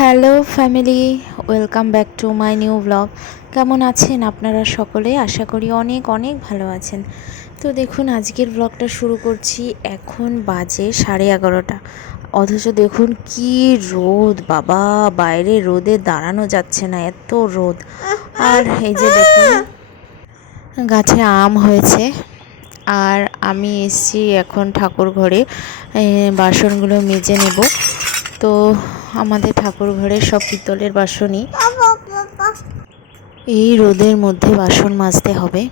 Hello family, welcome back to my new blog. কেমন আছেন আপনারা সকলে? আশা করি অনেক অনেক ভালো আছেন। তো দেখুন, আজকের ব্লগটা শুরু করছি এখন বাজে সাড়ে এগারোটা। অথচ দেখুন, কি রোদ, বাবা! বাইরে রোদে দাঁড়ানো যাচ্ছে না, এত রোদ। আর এই যে দেখুন, গাছে আম হয়েছে। আর আমি এসছি এখন ঠাকুর ঘরে বাসনগুলো মেজে নেব। তো আমাদের ঠাকুর ঘরে সব পিতলের বাসনই এই রোদের মধ্যে বাসন মাজতে হবে।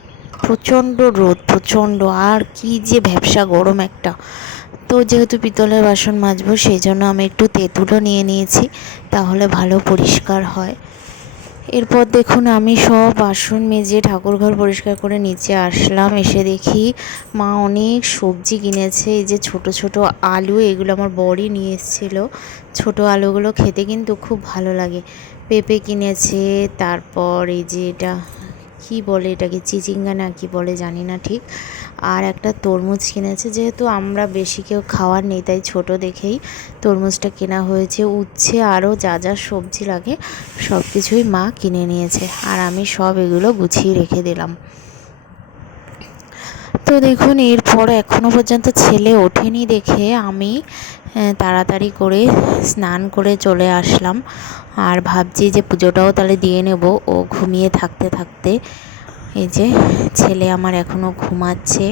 প্রচণ্ড রোদ, প্রচণ্ড। আর কি যে ভ্যাবসা গরম একটা। তো যেহেতু পিতলের বাসন মাজবো, সেই জন্য আমি একটু তেঁতুলও নিয়ে নিয়েছি, তাহলে ভালো পরিষ্কার হয়। এরপর দেখুন আমি সব বাসন মেজে ঠাকুরঘর পরিষ্কার করে নিচে আসলাম। এসে দেখি মা অনেক সবজি কিনেছে। এই যে ছোট ছোট আলু, এগুলো আমার বড়ি নিয়ে এসেছিল। ছোট আলুগুলো খেতে কিন্তু খুব ভালো লাগে। পেঁপে কিনেছে, তারপর এই যে এটা কি বলে এটাকে, চিচিঙ্গা না কি বলে জানি না ঠিক। আর একটা তরমুজ কিনেছে, যেহেতু আমরা বেশি কেউ খাওয়ার নেই, তাই ছোট দেখেই তরমুজটা কেনা হয়েছে। উচ্ছে আরও যা যা সবজি লাগে সব কিছুই মা কিনে নিয়েছে। আর আমি সব এগুলো গুছিয়ে রেখে দিলাম। তো দেখুন, এরপর এখনও পর্যন্ত ছেলে ওঠেনি দেখে আমি তাড়াতাড়ি করে স্নান করে চলে আসলাম। আর ভাবছি যে পুজোটাও তাহলে দিয়ে নেব। ও ঘুমিয়ে থাকতে থাকতে এই যে ছেলে আমার এখনও ঘুমাচ্ছে।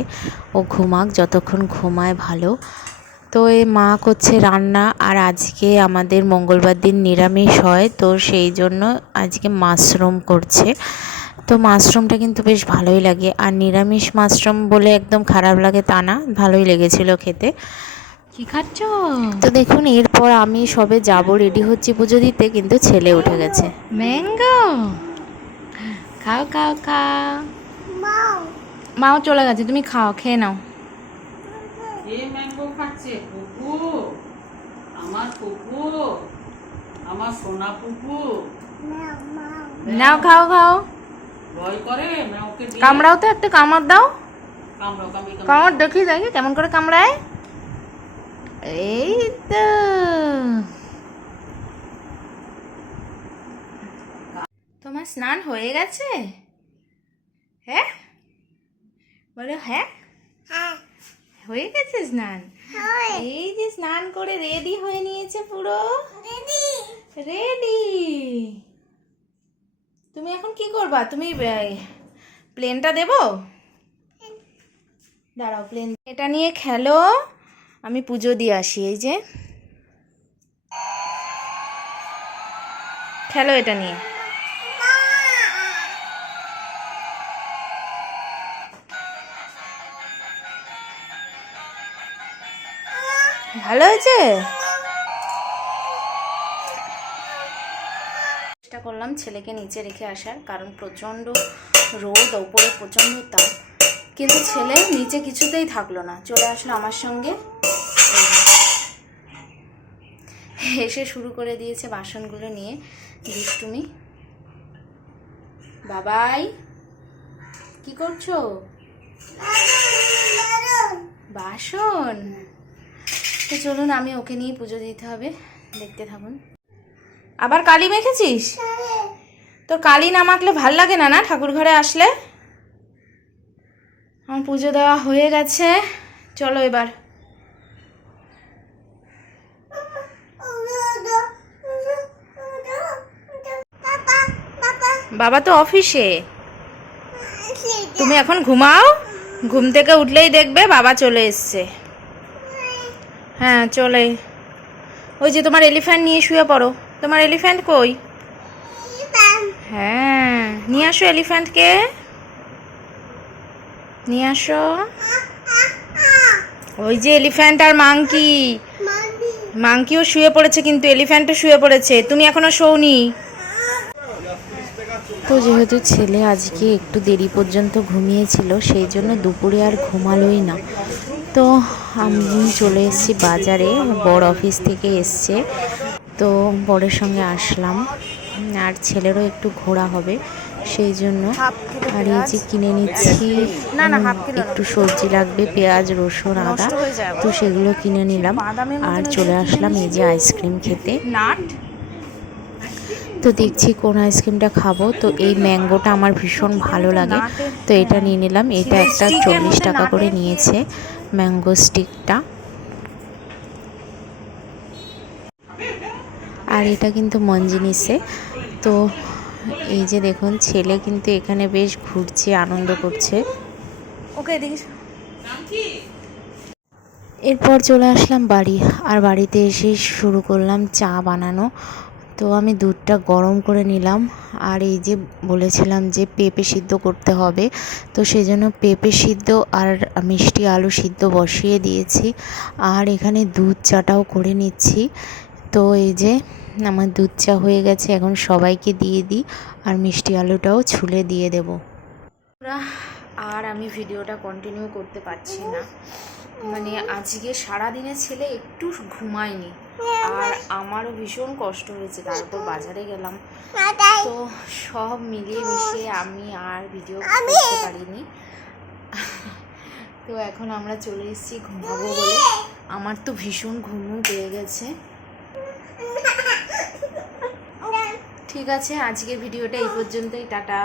ও ঘুমাক, যতক্ষণ ঘুমায় ভালো। তো এই মা করছে রান্না। আর আজকে আমাদের মঙ্গলবার দিন নিরামিষ হয়, তো সেই জন্য আজকে মাশরুম করছে। তো মাশরুমটা কিন্তু বেশ ভালোই লাগে। আর নিরামিষ মাশরুম বলে একদম খারাপ লাগে তা না ভালোই লেগেছিল খেতে। কি খাচ্ছ? তো দেখুন এরপর আমি সবে যাব রেডি হচ্ছি পুজো দিতে কিন্তু ছেলে উঠে গেছে। ম্যাঙ্গো! খাও খাও খাও। মাও চলে গেছে তুমি খাও খেয়ে নাও। এ ম্যাঙ্গো খাচ্ছে? পুপু আমার পুপু আমার সোনা পুপু নাও খাও খাও। ভয় করে কামড়াও তো একটা কামড় দাও। কামড়াও কামড়ি দেখি দেখি কেমন করে কামড়ায়। এই তো। তোমার স্নান হয়ে গেছে? হ্যাঁ? বলো হ্যাঁ? হয়ে। গেছে স্নান? এই যে স্নান করে রেডি হয়ে নিয়েছে পুরো। রেডি। এখন কি করবা? তুমি প্লেনটা দেবো? দাঁড়াও প্লেন এটা নিয়ে খেলো। আমি পুজো দিয়ে আসি, এই যে। খেলো এটা নিয়ে। ভালো হয়েছে? করলাম ছেলেকে নিচে রেখে আসার, কারণ প্রচণ্ড রোদ, ওপরে প্রচণ্ড তাপ। কিন্তু ছেলে নিচে কিছুতেই থাকল না, চলে আসলো আমার সঙ্গে। এসে শুরু করে দিয়েছে বাসনগুলো নিয়ে দুষ্টুমি। বাবাই, কি করছ? বাসন? তো চলুন, আমি ওকে নিয়ে পুজো দিতে হবে, দেখতে থাকুন। আবার কালি মেখেছিস? তোর কালি না মাখলে ভালো লাগে না না? ঠাকুর ঘরে আসলে? আমার পুজো দেওয়া হয়ে গেছে। চলো এবার। বাবা তো অফিসে। তুমি এখন ঘুমাও। ঘুম থেকে উঠলেই দেখবে বাবা চলে এসছে। হ্যাঁ চলে। ওই যে তোমার এলিফ্যান্ট নিয়ে শুয়ে পড়ো। তোমার এলিফ্যান্ট কই? হ্যাঁ নিয়ে আসো এলিফ্যান্টকে। নিয়ে আসো। ওই যে এলিফ্যান্ট আর মাংকি। মাংকিও শুয়ে পড়েছে কিন্তু, এলিফ্যান্টও শুয়ে পড়েছে। তুমি এখনও শোনি তো যেহেতু ছেলে আজকে একটু দেরি পর্যন্ত ঘুমিয়েছিল, সেই জন্য দুপুরে আর ঘুমালোই না। তো আমি চলে এসেছি বাজারে বড় অফিস থেকে এসছে। তো বড়ের সঙ্গে আসলাম। আর ছেলেরও একটু ঘোরা হবে সেই জন্য আর এই যে কিনে নিচ্ছি একটু সবজি লাগবে পেঁয়াজ রসুন আদা তো সেগুলো কিনে নিলাম। আর চলে আসলাম এই যে আইসক্রিম খেতে। তো দেখছি কোন আইসক্রিমটা খাব তো এই ম্যাঙ্গোটা আমার ভীষণ ভালো লাগে। তো এটা নিয়ে নিলাম। এটা একটা চল্লিশ টাকা করে নিয়েছে ম্যাঙ্গো স্টিকটা। আর এটা কিন্তু মঞ্জিনিসে। তো এই যে দেখুন ছেলে কিন্তু এখানে বেশ ঘুরছে আনন্দ করছে। ওকে এসো। এরপর চলে আসলাম বাড়ি আর বাড়িতে এসে শুরু করলাম চা বানানো। তো আমি দুধটা গরম করে নিলাম আর এই যে বলেছিলাম যে পেঁপে সিদ্ধ করতে হবে তো সেজন্য পেঁপে সিদ্ধ আর মিষ্টি আলু সিদ্ধ বসিয়ে দিয়েছি। আর এখানে দুধ চাটাও করে নিচ্ছি। তো এই যে আমার দুধ চা হয়ে গেছে, এখন সবাইকে দিয়ে দিই আর মিষ্টি আলুটাও ছুলে দিয়ে দেবো। আর আমি ভিডিওটা কন্টিনিউ করতে পারছি না। মানে আজকে সারা দিনে ছেলে একটু ঘুমায়নি। আর আমারও ভীষণ কষ্ট হয়েছে, তারপর বাজারে গেলাম। তো সব মিলিয়ে মিশিয়ে আমি আর ভিডিও করতে পারিনি। তো এখন আমরা চলে এসেছি ঘুমাবো বলে। আমার তো ভীষণ ঘুমও পেয়ে গেছে। ঠিক আছে আজকের ভিডিওটা এই পর্যন্তই টাটা।